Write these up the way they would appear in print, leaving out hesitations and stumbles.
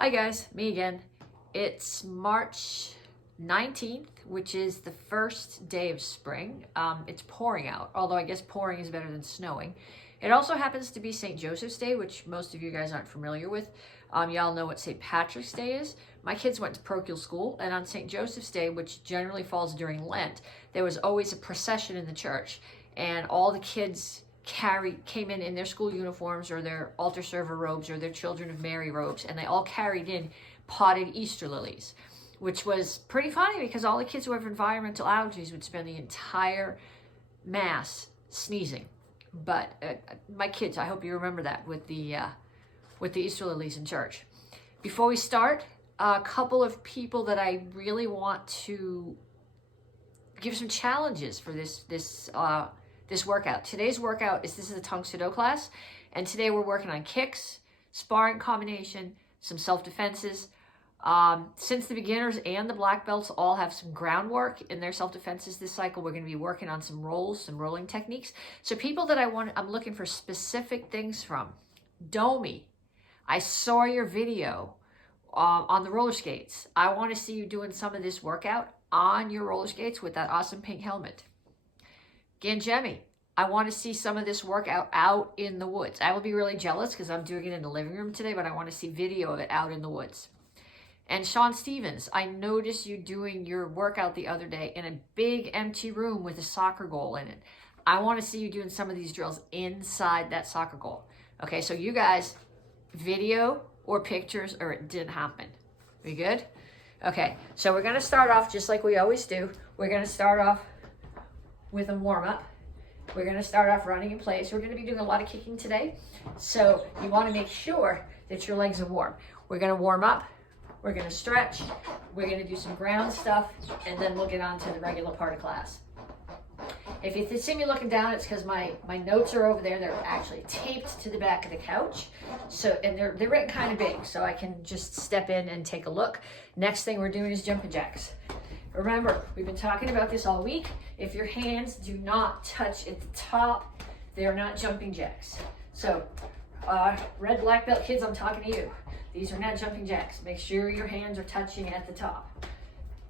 Hi guys, me again. It's March 19th, which is the first day of spring. It's pouring out, although I guess pouring is better than snowing. It also happens to be St. Joseph's Day, which most of you guys aren't familiar with. Y'all know what St. Patrick's Day is. My kids went to parochial school, and on St. Joseph's Day, which generally falls during Lent, there was always a procession in the church, and all the kids came in their school uniforms or their altar server robes or their Children of Mary robes, and they all carried in potted Easter lilies, which was pretty funny because all the kids who have environmental allergies would spend the entire Mass sneezing. But my kids, I hope you remember that with the Easter lilies in church. Before we start, a couple of people that I really want to give some challenges for this workout. Today's workout this is a Tang class, and today we're working on kicks, sparring combination, some self-defenses. Since the beginners and the black belts all have some groundwork in their self-defenses this cycle, we're going to be working on some rolls, some rolling techniques. So people that I'm looking for specific things from. Domi, I saw your video on the roller skates. I want to see you doing some of this workout on your roller skates with that awesome pink helmet. Ganjemi, I want to see some of this workout out in the woods. I will be really jealous because I'm doing it in the living room today, but I want to see video of it out in the woods. And Sean Stevens, I noticed you doing your workout the other day in a big empty room with a soccer goal in it. I want to see you doing some of these drills inside that soccer goal. Okay, so you guys, video or pictures or it didn't happen. We good? Okay, so we're going to start off just like we always do. We're going to start off with a warm-up. We're going to start off running in place. We're going to be doing a lot of kicking today, so you want to make sure that your legs are warm. We're going to warm up. We're going to stretch. We're going to do some ground stuff, and then we'll get on to the regular part of class. If you see me looking down, it's because my notes are over there. They're actually taped to the back of the couch, and they're written kind of big, so I can just step in and take a look. Next thing we're doing is jumping jacks. Remember, we've been talking about this all week. If your hands do not touch at the top, they're not jumping jacks. So, red, black belt kids, I'm talking to you. These are not jumping jacks. Make sure your hands are touching at the top.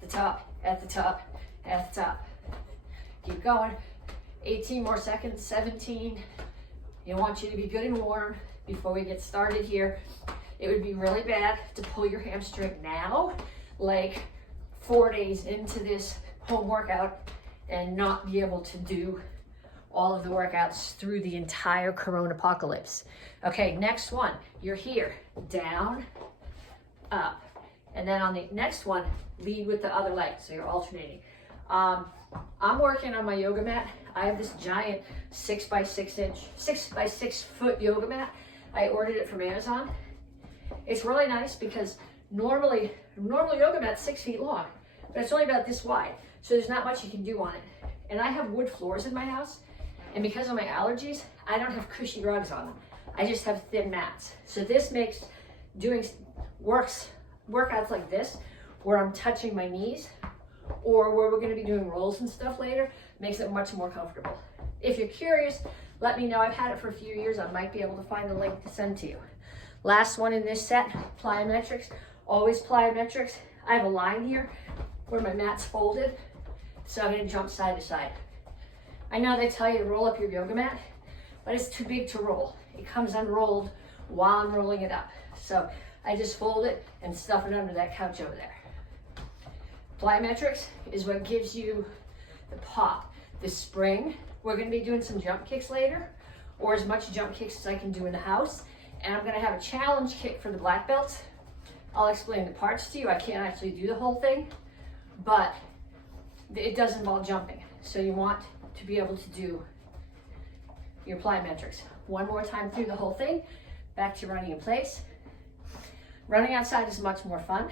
The top, at the top, at the top. Keep going. 18 more seconds, 17. I want you to be good and warm before we get started here. It would be really bad to pull your hamstring now, like 4 days into this home workout, and not be able to do all of the workouts through the entire corona apocalypse. Okay, next one. You're here, down, up. And then on the next one, lead with the other leg, so you're alternating. I'm working on my yoga mat. I have this giant 6 by 6 foot yoga mat. I ordered it from Amazon. It's really nice because normally yoga mat's 6 feet long, but it's only about this wide. So there's not much you can do on it. And I have wood floors in my house, and because of my allergies, I don't have cushy rugs on them. I just have thin mats. So this makes doing workouts like this, where I'm touching my knees, or where we're gonna be doing rolls and stuff later, makes it much more comfortable. If you're curious, let me know. I've had it for a few years. I might be able to find the link to send to you. Last one in this set, plyometrics. Always plyometrics. I have a line here where my mat's folded, so I'm gonna jump side to side. I know they tell you to roll up your yoga mat, but it's too big to roll. It comes unrolled while I'm rolling it up. So I just fold it and stuff it under that couch over there. Plyometrics is what gives you the pop, the spring. We're gonna be doing some jump kicks later, or as much jump kicks as I can do in the house. And I'm gonna have a challenge kick for the black belts. I'll explain the parts to you. I can't actually do the whole thing, but it does involve jumping. So you want to be able to do your plyometrics. One more time through the whole thing, back to running in place. Running outside is much more fun.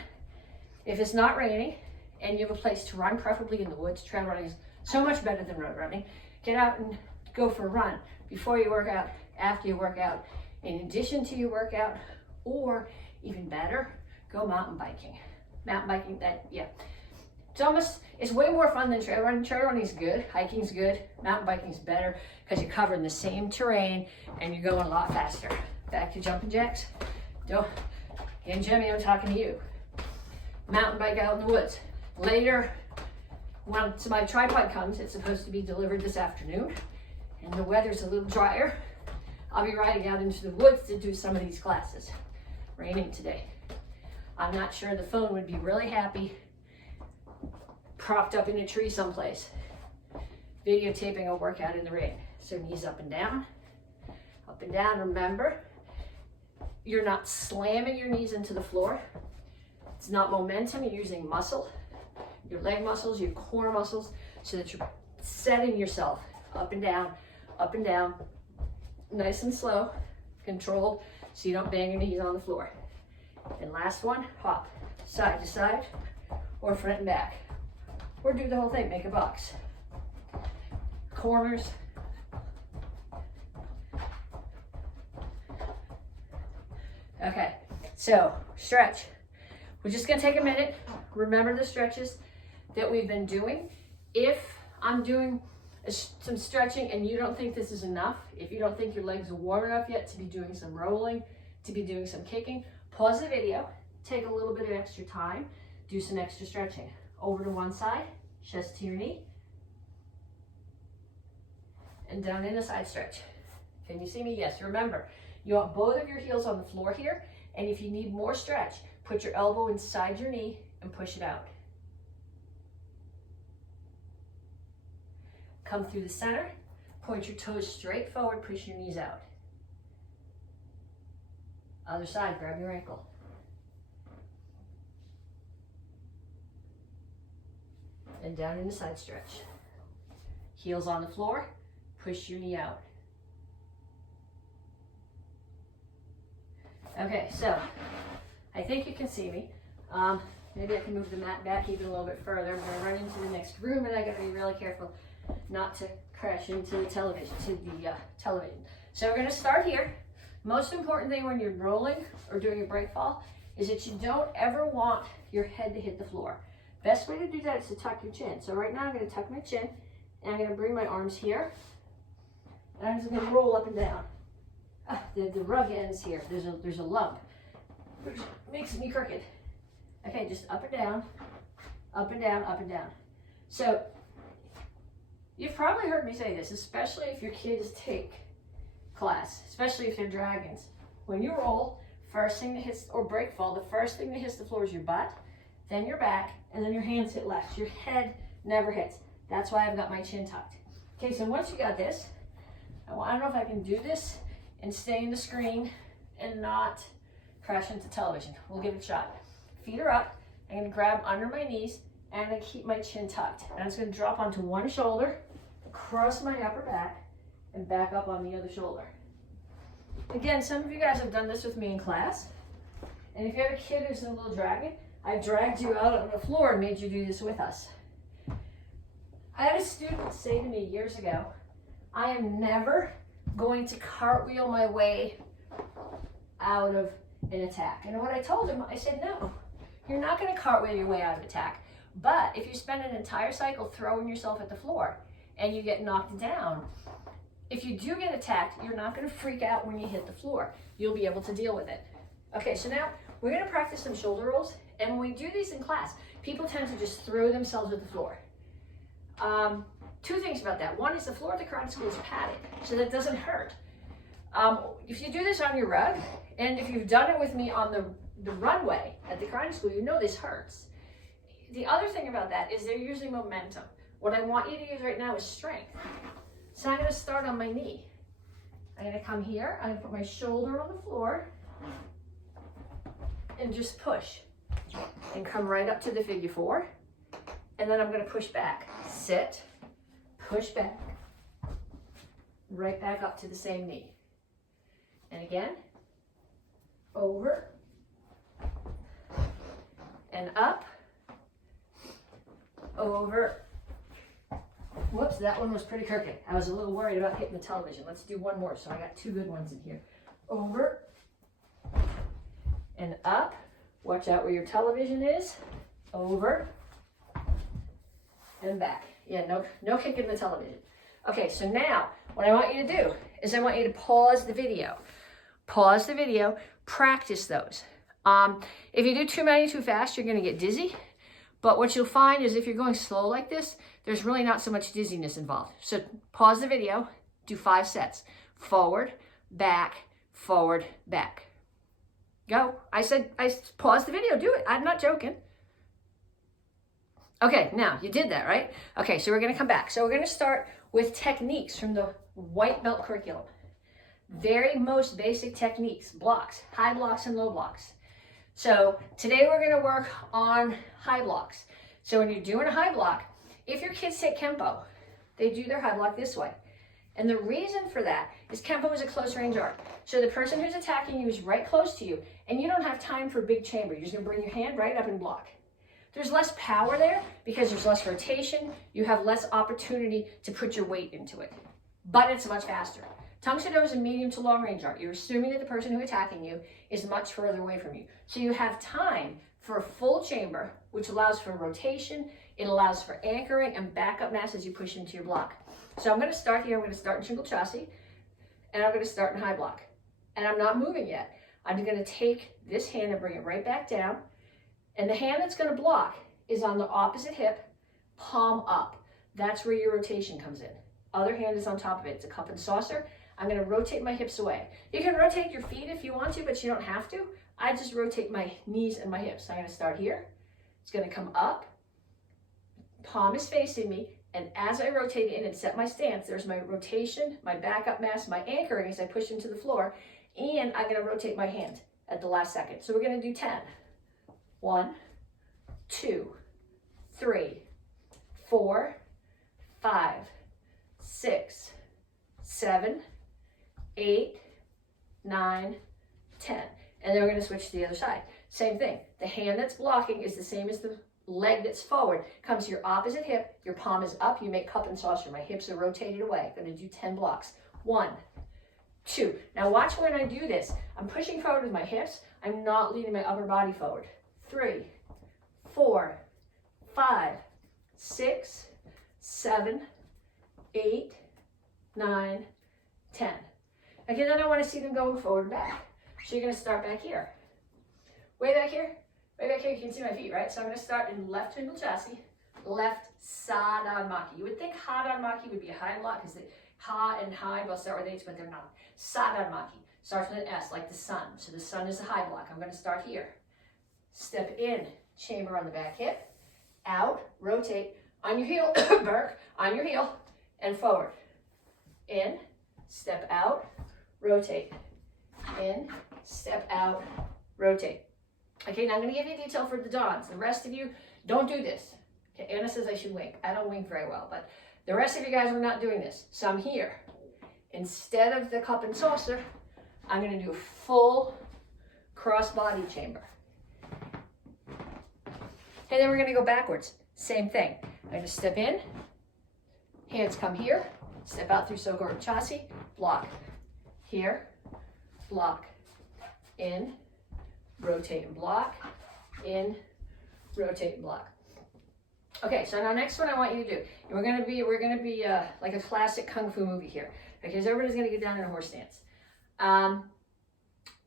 If it's not raining and you have a place to run, preferably in the woods, trail running is so much better than road running. Get out and go for a run before you work out, after you work out, in addition to your workout, or even better, go mountain biking. Mountain biking, it's way more fun than trail running. Trail running is good, hiking's good, mountain biking is better because you're covering the same terrain and you're going a lot faster. Back to jumping jacks. And Jimmy, I'm talking to you. Mountain bike out in the woods. Later, once my tripod comes, it's supposed to be delivered this afternoon, and the weather's a little drier. I'll be riding out into the woods to do some of these classes. Raining today. I'm not sure the phone would be really happy propped up in a tree someplace, videotaping a workout in the rain. So knees up and down. Up and down. Remember, you're not slamming your knees into the floor. It's not momentum. You're using muscle, your leg muscles, your core muscles, so that you're setting yourself up and down, nice and slow, controlled, so you don't bang your knees on the floor. And last one, hop, side to side, or front and back. Or do the whole thing, make a box. Corners. Okay, so stretch. We're just gonna take a minute. Remember the stretches that we've been doing. If I'm doing some stretching and you don't think this is enough, if you don't think your legs are warm enough yet to be doing some rolling, to be doing some kicking, pause the video, take a little bit of extra time, do some extra stretching. Over to one side, chest to your knee, and down in a side stretch. Can you see me? Yes. Remember, you want both of your heels on the floor here, and if you need more stretch, put your elbow inside your knee and push it out. Come through the center, point your toes straight forward, push your knees out. Other side, grab your ankle. And down in the side stretch. Heels on the floor, push your knee out. Okay, so I think you can see me. Maybe I can move the mat back even a little bit further. I'm gonna run into the next room and I gotta be really careful not to crash into the television, So we're gonna start here. Most important thing when you're rolling or doing a break fall is that you don't ever want your head to hit the floor. Best way to do that is to tuck your chin. So right now I'm gonna tuck my chin and I'm gonna bring my arms here. And I'm just gonna roll up and down. The rug ends here. There's a lump, which makes me crooked. Okay, just up and down, up and down, up and down. So you've probably heard me say this, especially if your kids take class, especially if they're dragons. When you roll, first thing that hits, or break fall, the first thing that hits the floor is your butt, then your back, and then your hands hit left. Your head never hits. That's why I've got my chin tucked. Okay, so once you got this, I don't know if I can do this and stay in the screen and not crash into television. We'll give it a shot. Feet are up. I'm gonna grab under my knees and I keep my chin tucked. And I'm just gonna drop onto one shoulder, across my upper back, and back up on the other shoulder. Again, some of you guys have done this with me in class. And if you have a kid who's a little dragon, I dragged you out on the floor and made you do this with us. I had a student say to me years ago, I am never going to cartwheel my way out of an attack. And what I told him, I said, no, you're not going to cartwheel your way out of attack. But if you spend an entire cycle throwing yourself at the floor and you get knocked down, if you do get attacked, you're not going to freak out when you hit the floor. You'll be able to deal with it. Okay, so now we're going to practice some shoulder rolls. And when we do these in class, people tend to just throw themselves at the floor. Two things about that. One is the floor at the karate school is padded, so that doesn't hurt. If you do this on your rug, and if you've done it with me on the runway at the karate school, you know this hurts. The other thing about that is they're using momentum. What I want you to use right now is strength. So I'm going to start on my knee. I'm going to come here. I'm going to put my shoulder on the floor and just push. And come right up to the figure four. And then I'm going to push back. Sit, push back, right back up to the same knee. And again, over, and up, over. Whoops, that one was pretty crooked. I was a little worried about hitting the television. Let's do one more. So I got two good ones in here. Over, and up. Watch out where your television is. Over, and back. Yeah, no kicking the television. Okay, so now what I want you to do is I want you to pause the video. Pause the video, practice those. If you do too many too fast, you're going to get dizzy. But what you'll find is if you're going slow like this, there's really not so much dizziness involved. So pause the video, do 5 sets. Forward, back, go. I pause the video, do it. I'm not joking. Okay, now you did that, right? Okay, so we're gonna come back. So we're gonna start with techniques from the white belt curriculum. Very most basic techniques, blocks, high blocks and low blocks. So today we're gonna work on high blocks. So when you're doing a high block, if your kids take Kempo, they do their high block this way. And the reason for that is Kempo is a close range art. So the person who's attacking you is right close to you, and you don't have time for big chamber. You're just gonna bring your hand right up and block. There's less power there because there's less rotation. You have less opportunity to put your weight into it, but it's much faster. Tang Soo Do is a medium to long range art. You're assuming that the person who's attacking you is much further away from you. So you have time for a full chamber, which allows for rotation. It allows for anchoring and backup mass as you push into your block. So I'm going to start here. I'm going to start in shingle chassis, and I'm going to start in high block. And I'm not moving yet. I'm going to take this hand and bring it right back down. And the hand that's going to block is on the opposite hip, palm up. That's where your rotation comes in. Other hand is on top of it. It's a cup and saucer. I'm going to rotate my hips away. You can rotate your feet if you want to, but you don't have to. I just rotate my knees and my hips. I'm going to start here. It's going to come up. Palm is facing me. And as I rotate in and set my stance, there's my rotation, my backup mass, my anchoring as I push into the floor. And I'm going to rotate my hand at the last second. So we're going to do 10. 1, 2, 3, 4, 5, 6, 7, 8, 9, 10. And then we're going to switch to the other side. Same thing. The hand that's blocking is the same as the leg that's forward. Comes to your opposite hip. Your palm is up. You make cup and saucer. My hips are rotated away. I'm going to do 10 blocks. 1, 2. Now watch when I do this. I'm pushing forward with my hips. I'm not leaning my upper body forward. 3, 4, 5, 6, 7, 8, 9, 10. Okay, then I want to see them going forward and back. So you're going to start back here. Way back here, you can see my feet, right? So I'm going to start in left shingle chassis, left Sadan Maki. You would think Hadan Maki would be a high block because Ha and High both start with H, but they're not. Sadan Maki starts with an S, like the sun. So the sun is a high block. I'm going to start here. Step in, chamber on the back hip, out, rotate, on your heel, Burke, on your heel, and forward. In, step out, rotate. In, step out, rotate. Okay, now I'm going to give you a detail for the Dons. The rest of you, don't do this. Okay, Anna says I should wink. I don't wink very well, but the rest of you guys are not doing this. So I'm here. Instead of the cup and saucer, I'm going to do a full cross body chamber. And then we're going to go backwards. Same thing. I'm going to step in, hands come here, step out through Sogor chassis, block. Here, block. In, rotate and block. In, rotate and block. Okay, so now next one I want you to do. We're gonna be like a classic kung fu movie here. Okay, so everybody's gonna get down in a horse stance.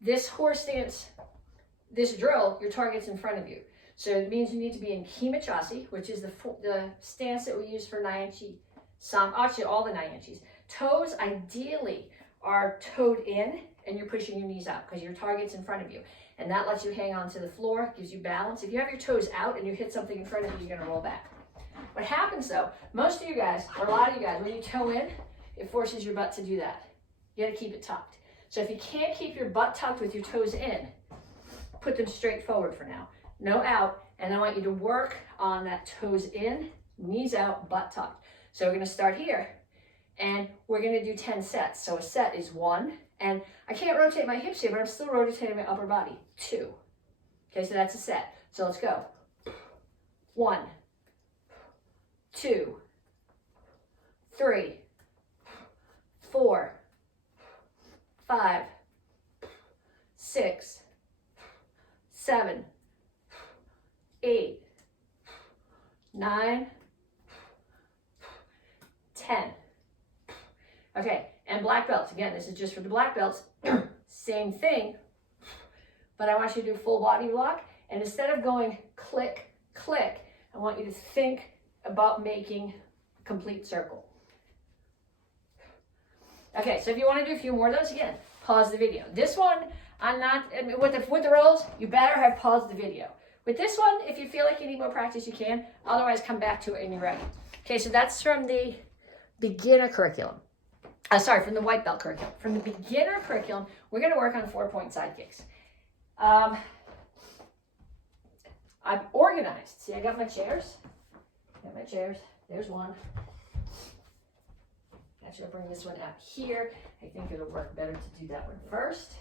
This horse stance, this drill, your target's in front of you. So it means you need to be in Kima Chassis, which is the stance that we use for Nyanchi. Actually all the Nyanchis. Toes ideally are toed in and you're pushing your knees out because your target's in front of you. And that lets you hang on to the floor, gives you balance. If you have your toes out and you hit something in front of you, you're gonna roll back. What happens though, most of you guys, or a lot of you guys, when you toe in, it forces your butt to do that. You gotta keep it tucked. So if you can't keep your butt tucked with your toes in, put them straight forward for now. No out, and I want you to work on that toes in, knees out, butt tucked. So we're gonna start here, and we're gonna do 10 sets. So a set is 1, and I can't rotate my hips here, but I'm still rotating my upper body. 2. Okay, so that's a set. So let's go. 1, 2, 3, 4, 5, 6, 7, 8, 9, 10. Okay, and black belts. Again, this is just for the black belts. Same thing, but I want you to do full body block. And instead of going click, click, I want you to think about making a complete circle. Okay, so if you want to do a few more of those, again, pause the video. This one, with the rolls, you better have paused the video. With this one, if you feel like you need more practice, you can. Otherwise, come back to it and you're ready. Okay, so that's from the beginner curriculum. From the white belt curriculum. From the beginner curriculum, we're going to work on 4-point side kicks. I'm organized. See, I got my chairs. There's one. Actually, I'll bring this one out here. I think it'll work better to do that one first.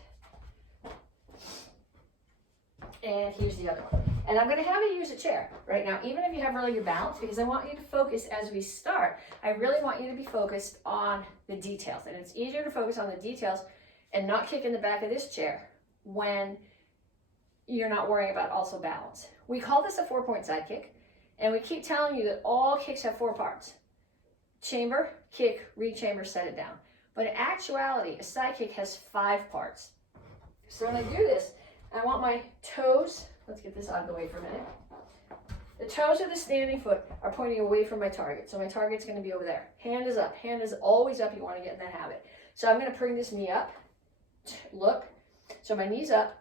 And here's the other one. And I'm going to have you use a chair right now, even if you have really good balance, because I want you to focus as we start. I really want you to be focused on the details. And it's easier to focus on the details and not kick in the back of this chair when you're not worrying about also balance. We call this a 4-point side kick, and we keep telling you that all kicks have 4 parts. Chamber, kick, re-chamber, set it down. But in actuality, a side kick has 5 parts. So when I do this, I want my toes, let's get this out of the way for a minute. The toes of the standing foot are pointing away from my target. So my target's going to be over there. Hand is up. Hand is always up. You want to get in that habit. So I'm going to bring this knee up. Look. So my knee's up.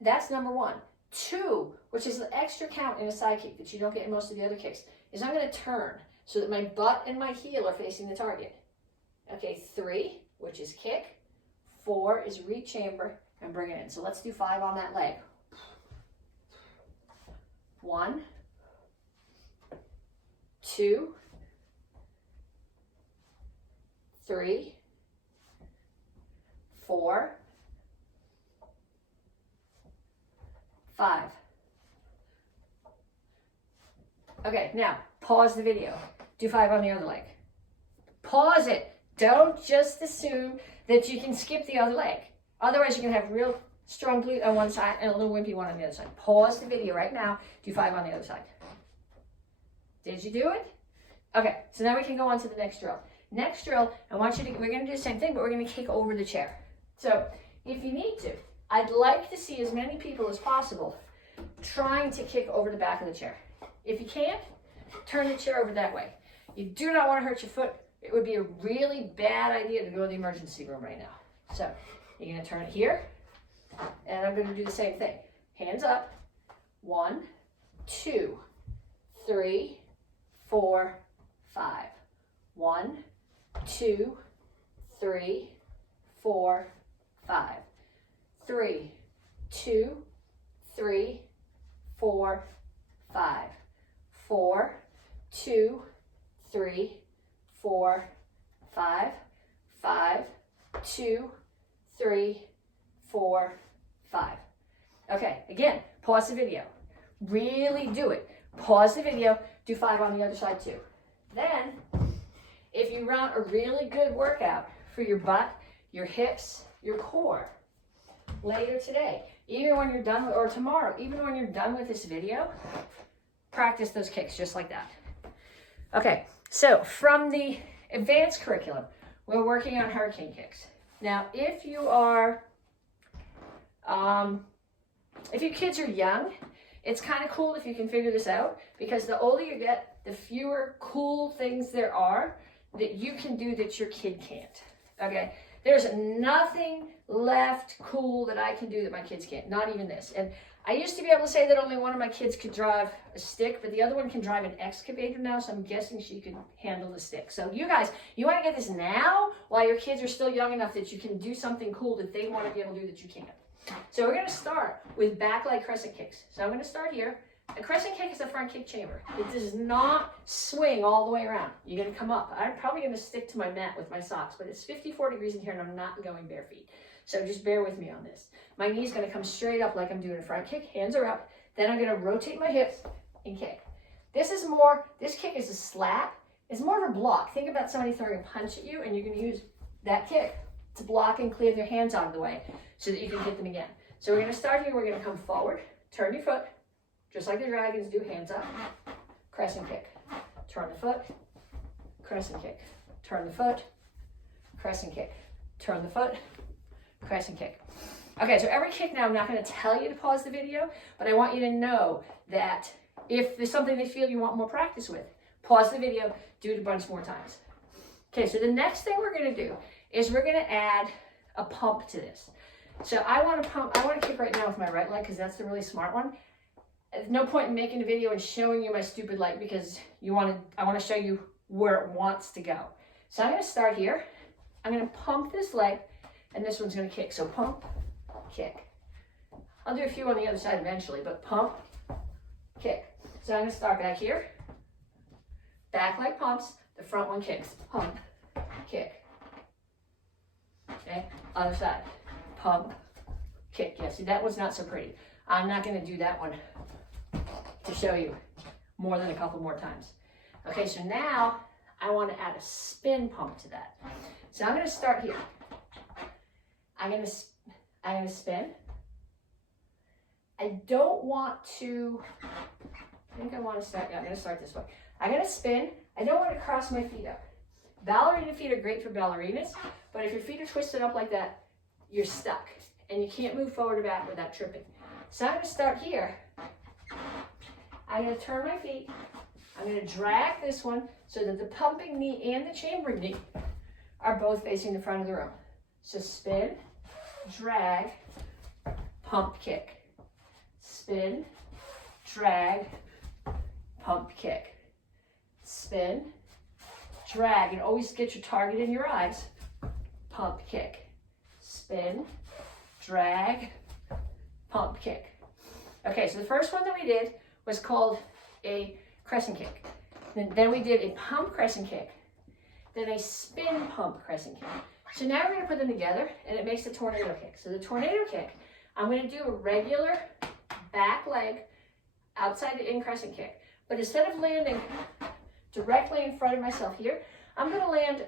That's number 1. 2, which is the extra count in a side kick that you don't get in most of the other kicks, is I'm going to turn so that my butt and my heel are facing the target. Okay, 3, which is kick. 4 is re-chamber and bring it in. So let's do 5 on that leg. 1, 2, 3, 4, 5. Okay, now pause the video. Do 5 on the other leg. Pause it. Don't just assume that you can skip the other leg. Otherwise, you're going to have real strong glute on one side and a little wimpy one on the other side. Pause the video right now. Do 5 on the other side. Did you do it? Okay, so now we can go on to the next drill. Next drill, we're going to do the same thing, but we're going to kick over the chair. So if you need to, I'd like to see as many people as possible trying to kick over the back of the chair. If you can't, turn the chair over that way. You do not want to hurt your foot. It would be a really bad idea to go to the emergency room right now. So you're going to turn it here, and I'm going to do the same thing. Hands up. 1, 2, 3, 4, 5. 1, 2, 3, 4, 5. 3, 2, 3, 4, 5. 4, 2, 3, 4, 5. 5, 2, 3, 4, 5. Okay, again, pause the video. Really do it. Pause the video, do 5 on the other side too. Then, if you run a really good workout for your butt, your hips, your core, later today, even when you're done, or tomorrow, even when you're done with this video, practice those kicks just like that. Okay, so from the advanced curriculum, we're working on hurricane kicks. Now, if you are, if your kids are young, it's kind of cool if you can figure this out, because the older you get, the fewer cool things there are that you can do that your kid can't. Okay, there's nothing left cool that I can do that my kids can't, not even this. And I used to be able to say that only one of my kids could drive a stick, but the other one can drive an excavator now, so I'm guessing she could handle the stick. So you guys, you want to get this now while your kids are still young enough that you can do something cool that they want to be able to do that you can't. So we're going to start with back leg crescent kicks. So I'm going to start here. A crescent kick is a front kick chamber. It does not swing all the way around. You're going to come up. I'm probably going to stick to my mat with my socks, but it's 54 degrees in here and I'm not going bare feet. So just bear with me on this. My knee's going to come straight up like I'm doing a front kick. Hands are up. Then I'm going to rotate my hips and kick. This kick is a slap. It's more of a block. Think about somebody throwing a punch at you and you're going to use that kick to block and clear their hands out of the way so that you can hit them again. So we're going to start here. We're going to come forward, turn your foot, just like the dragons do, hands up, crescent kick. Turn the foot, crescent kick. Turn the foot, crescent kick. Turn the foot, crescent kick. Okay, so every kick now, I'm not going to tell you to pause the video, but I want you to know that if there's something they feel you want more practice with, pause the video, do it a bunch more times. Okay, so the next thing we're going to do is we're going to add a pump to this. So I want to kick right now with my right leg because that's the really smart one. There's no point in making a video and showing you my stupid leg because I want to show you where it wants to go. So I'm going to start here. I'm going to pump this leg and this one's going to kick. So pump, kick. I'll do a few on the other side eventually, but pump, kick. So I'm going to start back here. Back leg pumps, the front one kicks. Pump, kick. Okay, other side. Pump, kick. Yeah, see, that one's not so pretty. I'm not going to do that one to show you more than a couple more times. Okay, so now I want to add a spin pump to that. So I'm going to start here. I'm going to spin. I don't want to, I think I want to start, yeah, I'm going to start this way. I'm going to spin. I don't want to cross my feet up. Ballerina feet are great for ballerinas, but if your feet are twisted up like that, you're stuck and you can't move forward or back without tripping. So I'm going to start here. I'm going to turn my feet. I'm going to drag this one so that the pumping knee and the chambering knee are both facing the front of the room. So spin, drag, pump, kick. Spin, drag, pump, kick. Spin, drag, and always get your target in your eyes. Pump, kick. Spin, drag, pump, kick. Okay, so the first one that we did was called a crescent kick. Then we did a pump crescent kick. Then a spin pump crescent kick. So now we're going to put them together and it makes a tornado kick. So the tornado kick, I'm going to do a regular back leg outside the in crescent kick. But instead of landing directly in front of myself here, I'm going to land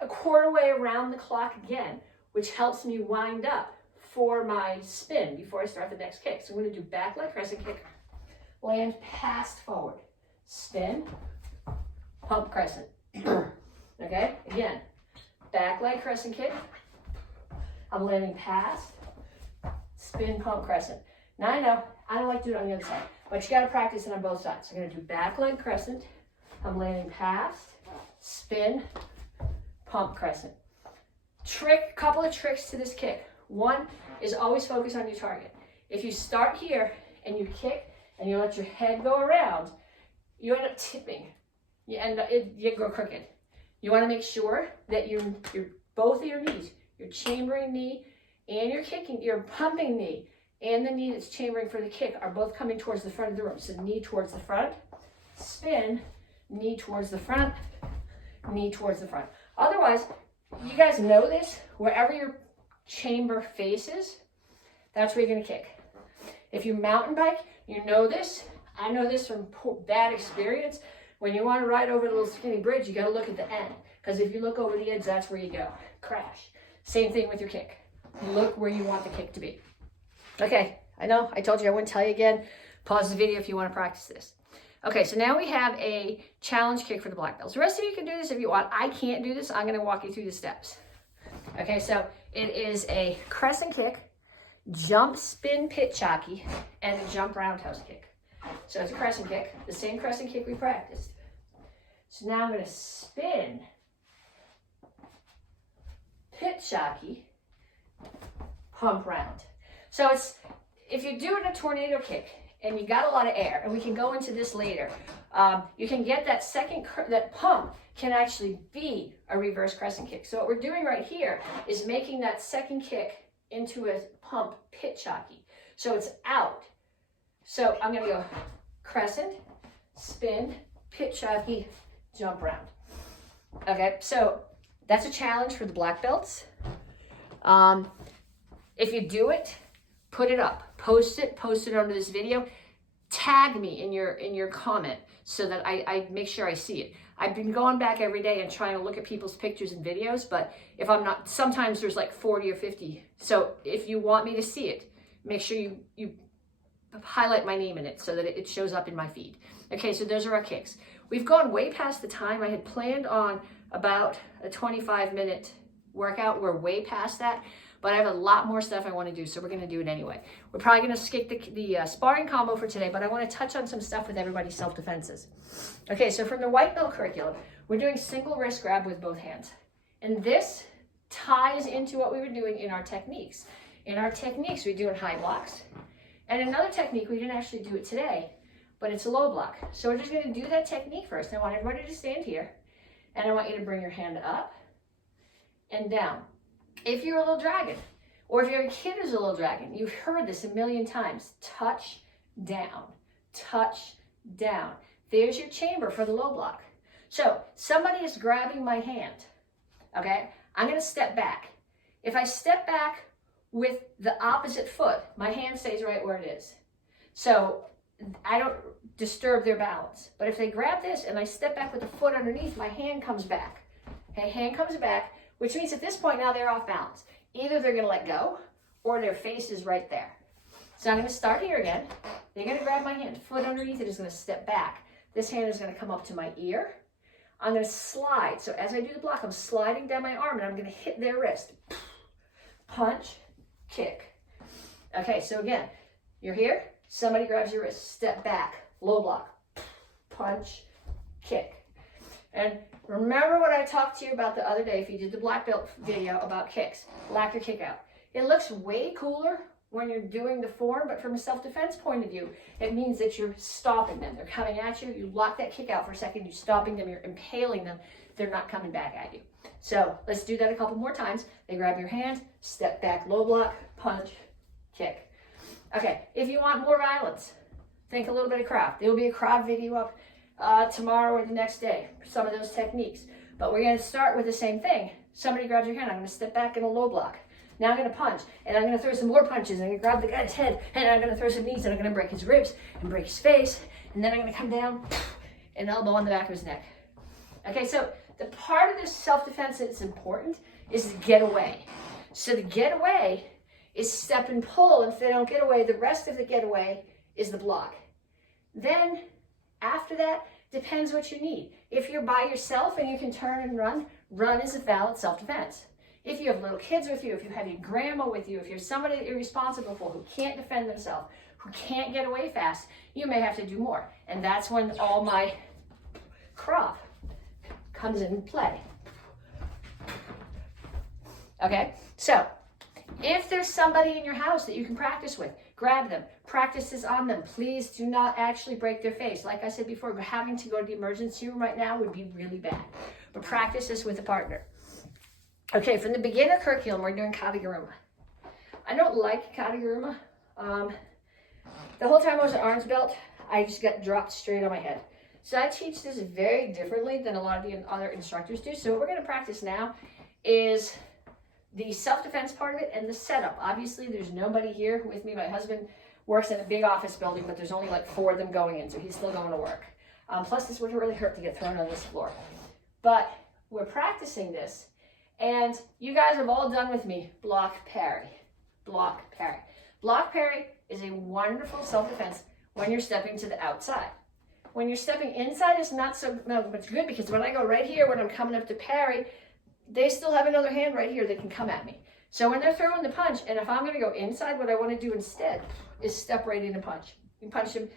a quarter way around the clock again, which helps me wind up for my spin before I start the next kick. So I'm going to do back leg crescent kick, land past forward, spin, pump crescent. Okay, again, back leg crescent kick, I'm landing past, spin, pump crescent. Now I know I don't like to do it on the other side, but you got to practice it on both sides. So I'm going to do back leg crescent, I'm landing past, spin, pump crescent. Couple of tricks to this kick. One is always focus on your target. If you start here and you kick and you let your head go around, you end up tipping. You go crooked. You want to make sure that your both of your knees, your chambering knee and your pumping knee and the knee that's chambering for the kick are both coming towards the front of the room. So knee towards the front, spin, knee towards the front, knee towards the front. Otherwise, you guys know this, wherever your chamber faces, that's where you're going to kick. If you mountain bike, you know this. I know this from bad experience. When you want to ride over the little skinny bridge, you got to look at the end. Because if you look over the edge, that's where you go. Crash. Same thing with your kick. Look where you want the kick to be. Okay, I know, I told you I wouldn't tell you again. Pause the video if you want to practice this. Okay, so now we have a challenge kick for the black belts. The rest of you can do this if you want. I can't do this. I'm going to walk you through the steps. Okay, so it is a crescent kick, jump, spin, pitch hockey, and a jump roundhouse kick. So it's a crescent kick, the same crescent kick we practiced. So now I'm going to spin, pitch hockey, pump round. So if you're doing a tornado kick and you got a lot of air, and we can go into this later, you can get that pump can actually be a reverse crescent kick. So what we're doing right here is making that second kick into a pump pitch hockey. So it's out. So I'm going to go crescent, spin, pitch hockey, jump round. Okay, so that's a challenge for the black belts. If you do it, put it up, post it under this video, tag me in your comment so that I make sure I see it. I've been going back every day and trying to look at people's pictures and videos, but if I'm not, sometimes there's like 40 or 50. So if you want me to see it, make sure you highlight my name in it so that it shows up in my feed. Okay, so those are our kicks. We've gone way past the time. I had planned on about a 25-minute workout. We're way past that. but I have a lot more stuff I want to do, so we're going to do it anyway. We're probably going to skip the sparring combo for today, but I want to touch on some stuff with everybody's self-defenses. Okay, so from the white belt curriculum, we're doing single wrist grab with both hands. And this ties into what we were doing in our techniques. In our techniques, we're doing high blocks. And another technique, we didn't actually do it today, but it's a low block. So we're just going to do that technique first. I want everybody to stand here, and I want you to bring your hand up and down. If you're a little dragon, or if you're a kid who's a little dragon, you've heard this a million times. Touch down, touch down. There's your chamber for the low block. So somebody is grabbing my hand, okay? I'm going to step back. If I step back with the opposite foot, my hand stays right where it is. So I don't disturb their balance. But if they grab this and I step back with the foot underneath, my hand comes back. Okay, hand comes back, which means at this point now they're off balance. Either they're going to let go or their face is right there. So I'm going to start here again. They're going to grab my hand. Foot underneath it is going to step back. This hand is going to come up to my ear. I'm going to slide. So as I do the block, I'm sliding down my arm and I'm going to hit their wrist. Punch, kick. Okay, so again, you're here. Somebody grabs your wrist. Step back. Low block. Punch, kick. And remember what I talked to you about the other day if you did the black belt video about kicks. Lock your kick out. It looks way cooler when you're doing the form, but from a self-defense point of view, it means that you're stopping them. They're coming at you. You lock that kick out for a second. You're stopping them. You're impaling them. They're not coming back at you. So let's do that a couple more times. They grab your hand, step back, low block, punch, kick. Okay, if you want more violence, think a little bit of crowd. There will be a crowd video up tomorrow or the next day for some of those techniques. But we're going to start with the same thing. Somebody grabs your hand. I'm going to step back in a low block. Now I'm going to punch, and I'm going to throw some more punches. I'm going to grab the guy's head, and I'm going to throw some knees, and I'm going to break his ribs and break his face. And then I'm going to come down and elbow on the back of his neck. Okay, so the part of this self-defense that's important is to get away. So the get away is step and pull. And if they don't get away, the rest of the get away is the block. Then after that, depends what you need. If you're by yourself and you can turn and run is a valid self-defense. If you have little kids with you, if you have your grandma with you, if you're somebody that you're responsible for who can't defend themselves, who can't get away fast, you may have to do more. And that's when all my crop comes in play. Okay, so if there's somebody in your house that you can practice with, grab them, practice this on them. Please do not actually break their face. Like I said before, having to go to the emergency room right now would be really bad. But practice this with a partner. Okay, from the beginner curriculum, we're doing Kataguruma. I don't like Kataguruma. The whole time I was an orange belt, I just got dropped straight on my head. So I teach this very differently than a lot of the other instructors do. So what we're going to practice now is the self-defense part of it and the setup. Obviously, there's nobody here with me. My husband works in a big office building, but there's only like 4 of them going in, so he's still going to work. Plus, this would really hurt to get thrown on this floor. But we're practicing this. And you guys have all done with me block parry, block parry. Block parry is a wonderful self-defense when you're stepping to the outside. When you're stepping inside, it's not so much good because when I go right here, when I'm coming up to parry, they still have another hand right here that can come at me. So when they're throwing the punch, and if I'm going to go inside, what I want to do instead is step right in and punch. You punch them.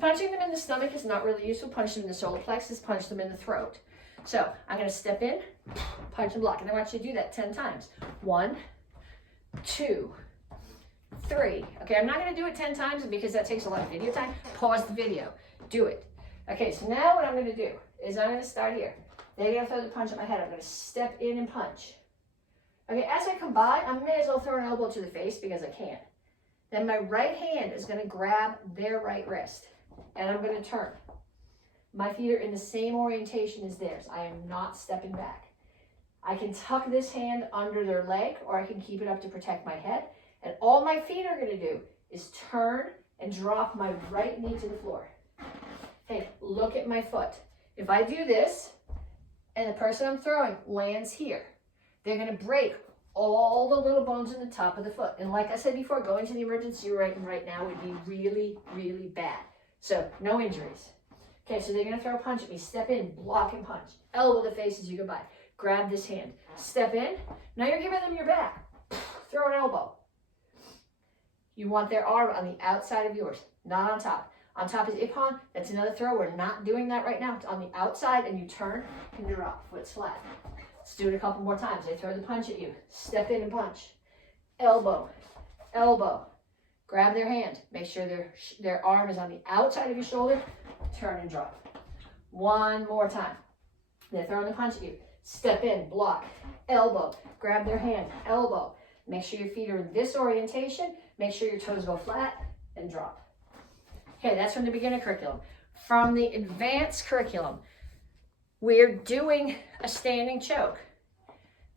Punching them in the stomach is not really useful. Punch them in the solar plexus, punch them in the throat. So I'm going to step in, punch and block. And I want you to do that 10 times. 1, 2, 3. Okay, I'm not going to do it 10 times because that takes a lot of video time. Pause the video. Do it. Okay, so now what I'm going to do is I'm going to start here. They're going to throw the punch at my head. I'm going to step in and punch. Okay, as I come by, I may as well throw an elbow to the face because I can. Then my right hand is going to grab their right wrist. And I'm going to turn. My feet are in the same orientation as theirs. I am not stepping back. I can tuck this hand under their leg or I can keep it up to protect my head. And all my feet are going to do is turn and drop my right knee to the floor. Hey, look at my foot. If I do this and the person I'm throwing lands here, they're going to break all the little bones in the top of the foot. And like I said before, going to the emergency room right now would be really, really bad. So no injuries. Okay, so they're going to throw a punch at me. Step in, block and punch. Elbow the face as you go by. Grab this hand. Step in. Now you're giving them your back. throw an elbow. You want their arm on the outside of yours, not on top. On top is ippon. That's another throw. We're not doing that right now. It's on the outside, and you turn and drop. Foot's flat. Let's do it a couple more times. They throw the punch at you. Step in and punch. Elbow, elbow. Grab their hand. Make sure their arm is on the outside of your shoulder. Turn and drop. One more time. They're throwing the punch at you. Step in, block, elbow. Grab their hand, elbow. Make sure your feet are in this orientation. Make sure your toes go flat and drop. Okay, that's from the beginner curriculum. From the advanced curriculum, we're doing a standing choke.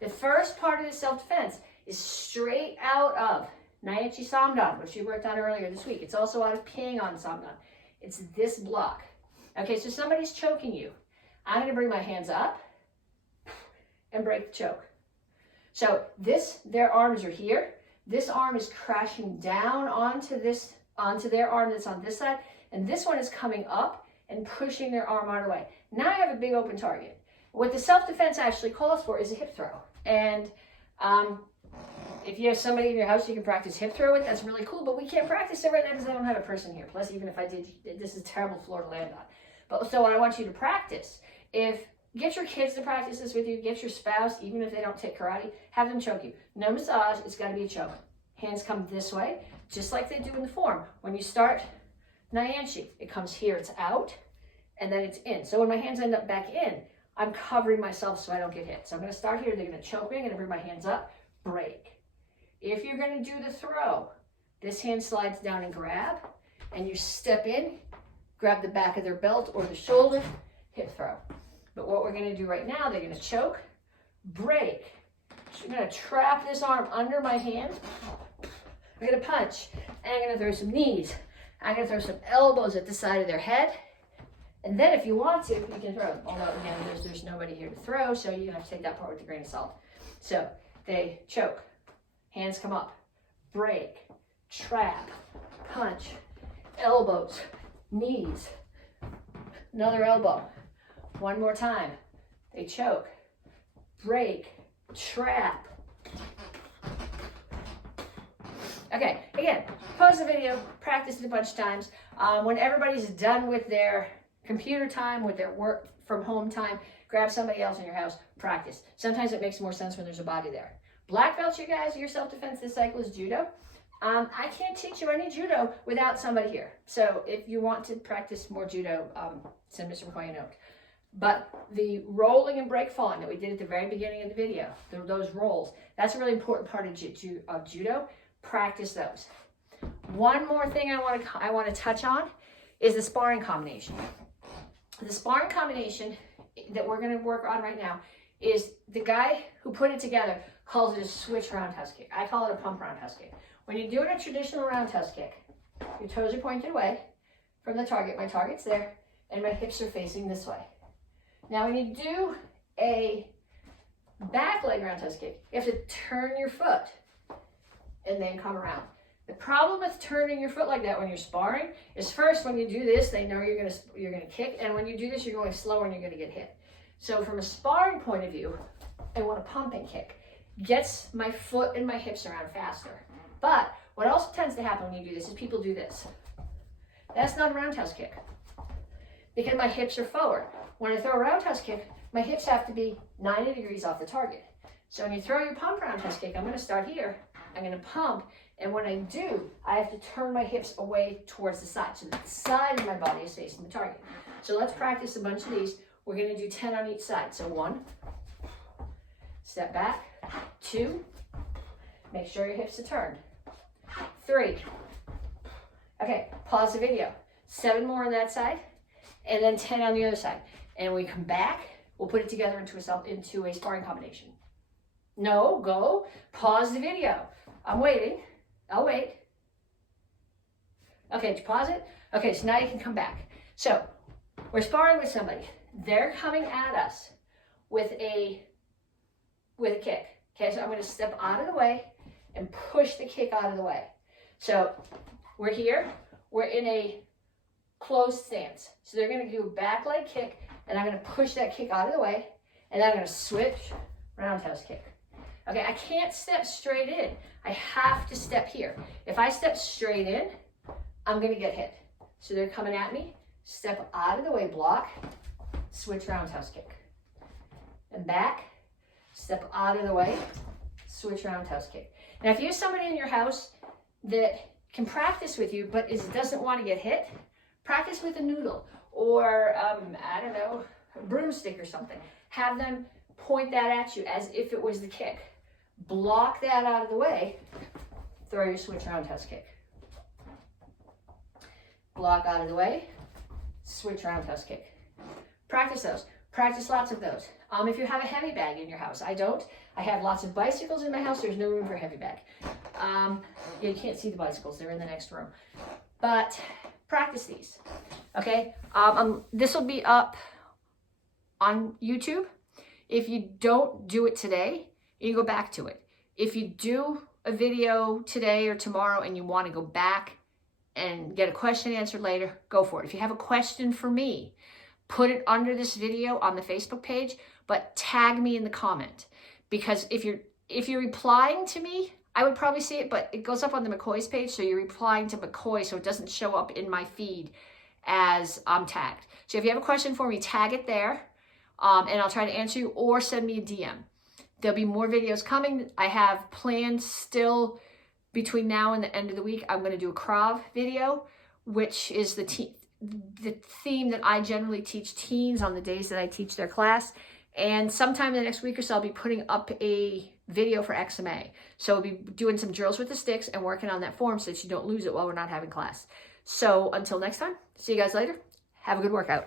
The first part of the self-defense is straight out of Naichi Samdan, which we worked on earlier this week. It's also out of Pyongan Samdan. It's this block. Okay, so somebody's choking you. I'm going to bring my hands up and break the choke. So their arms are here. This arm is crashing down onto their arm that's on this side, and this one is coming up and pushing their arm out of the way. Now I have a big open target. What the self-defense actually calls for is a hip throw. And if you have somebody in your house you can practice hip throw with, that's really cool, but we can't practice it right now because I don't have a person here. Plus, even if I did, this is a terrible floor to land on. But so what I want you to practice, get your kids to practice this with you, get your spouse, even if they don't take karate, have them choke you. No massage, it's got to be a choke. Hands come this way, just like they do in the form. When you start Naichi, it comes here, it's out, and then it's in. So when my hands end up back in, I'm covering myself so I don't get hit. So I'm going to start here, they're going to choke me, I'm going to bring my hands up, break. If you're going to do the throw, this hand slides down and grab, and you step in, grab the back of their belt or the shoulder, hip throw. But what we're going to do right now, they're going to choke, break. So I'm going to trap this arm under my hand. I'm going to punch, and I'm going to throw some knees. I'm going to throw some elbows at the side of their head. And then if you want to, you can throw them. Although, again, there's nobody here to throw, so you're going to have to take that part with a grain of salt. So they choke, hands come up, break, trap, punch, elbows, knees, another elbow. One more time. They choke, break, trap. Okay, again, pause the video, practice it a bunch of times. When everybody's done with their computer time, with their work from home time, grab somebody else in your house, practice. Sometimes it makes more sense when there's a body there. Black belts, you guys, your self-defense this cycle is judo. I can't teach you any judo without somebody here. So if you want to practice more judo, send Mr. McCoy a note. But the rolling and break falling that we did at the very beginning of the video, those rolls, that's a really important part of judo. Practice those. One more thing I want to touch on is the sparring combination. The sparring combination that we're going to work on right now is the guy who put it together calls it a switch roundhouse kick. I call it a pump roundhouse kick. When you're doing a traditional roundhouse kick, your toes are pointed away from the target. My target's there, and my hips are facing this way. Now, when you do a back leg roundhouse kick, you have to turn your foot and then come around. The problem with turning your foot like that when you're sparring is first, when you do this, they know you're gonna kick, and when you do this, you're going slower and you're gonna get hit. So from a sparring point of view, I want a pumping kick. Gets my foot and my hips around faster. But what also tends to happen when you do this is people do this. That's not a roundhouse kick because my hips are forward. When I throw a roundhouse kick, my hips have to be 90 degrees off the target. So when you throw your pump roundhouse kick, I'm going to start here. I'm going to pump, and when I do, I have to turn my hips away towards the side. So the side of my body is facing the target. So let's practice a bunch of these. We're going to do 10 on each side. So 1, step back, 2, make sure your hips are turned, 3, okay, pause the video, 7 more on that side, and then 10 on the other side. And we come back, we'll put it together into a sparring combination. No, go, pause the video. I'm waiting, I'll wait. Okay, did you pause it? Okay, so now you can come back. So, we're sparring with somebody. They're coming at us with a kick. Okay, so I'm going to step out of the way and push the kick out of the way. So, we're here, we're in a closed stance. So they're going to do a back leg kick, and I'm going to push that kick out of the way, and then I'm going to switch roundhouse kick. Okay, I can't step straight in. I have to step here. If I step straight in, I'm gonna get hit. So they're coming at me, step out of the way, block, switch roundhouse kick. And back, step out of the way, switch roundhouse kick. Now, if you have somebody in your house that can practice with you, but doesn't want to get hit, practice with a noodle or, I don't know, a broomstick or something. Have them point that at you as if it was the kick. Block that out of the way, throw your switch roundhouse kick. Block out of the way, switch roundhouse kick. Practice those. Practice lots of those. If you have a heavy bag in your house, I don't. I have lots of bicycles in my house. There's no room for a heavy bag. You can't see the bicycles. They're in the next room. But practice these, okay? This will be up on YouTube. If you don't do it today, you go back to it. If you do a video today or tomorrow and you want to go back and get a question answered later, go for it. If you have a question for me, put it under this video on the Facebook page, but tag me in the comment. Because if you're replying to me, I would probably see it, but it goes up on the McCoy's page, so you're replying to McCoy, so it doesn't show up in my feed as I'm tagged. So if you have a question for me, tag it there, and I'll try to answer you, or send me a DM. There'll be more videos coming. I have planned still between now and the end of the week, I'm going to do a Krav video, which is the theme that I generally teach teens on the days that I teach their class. And sometime in the next week or so, I'll be putting up a video for XMA. So I'll be doing some drills with the sticks and working on that form so that you don't lose it while we're not having class. So until next time, see you guys later. Have a good workout.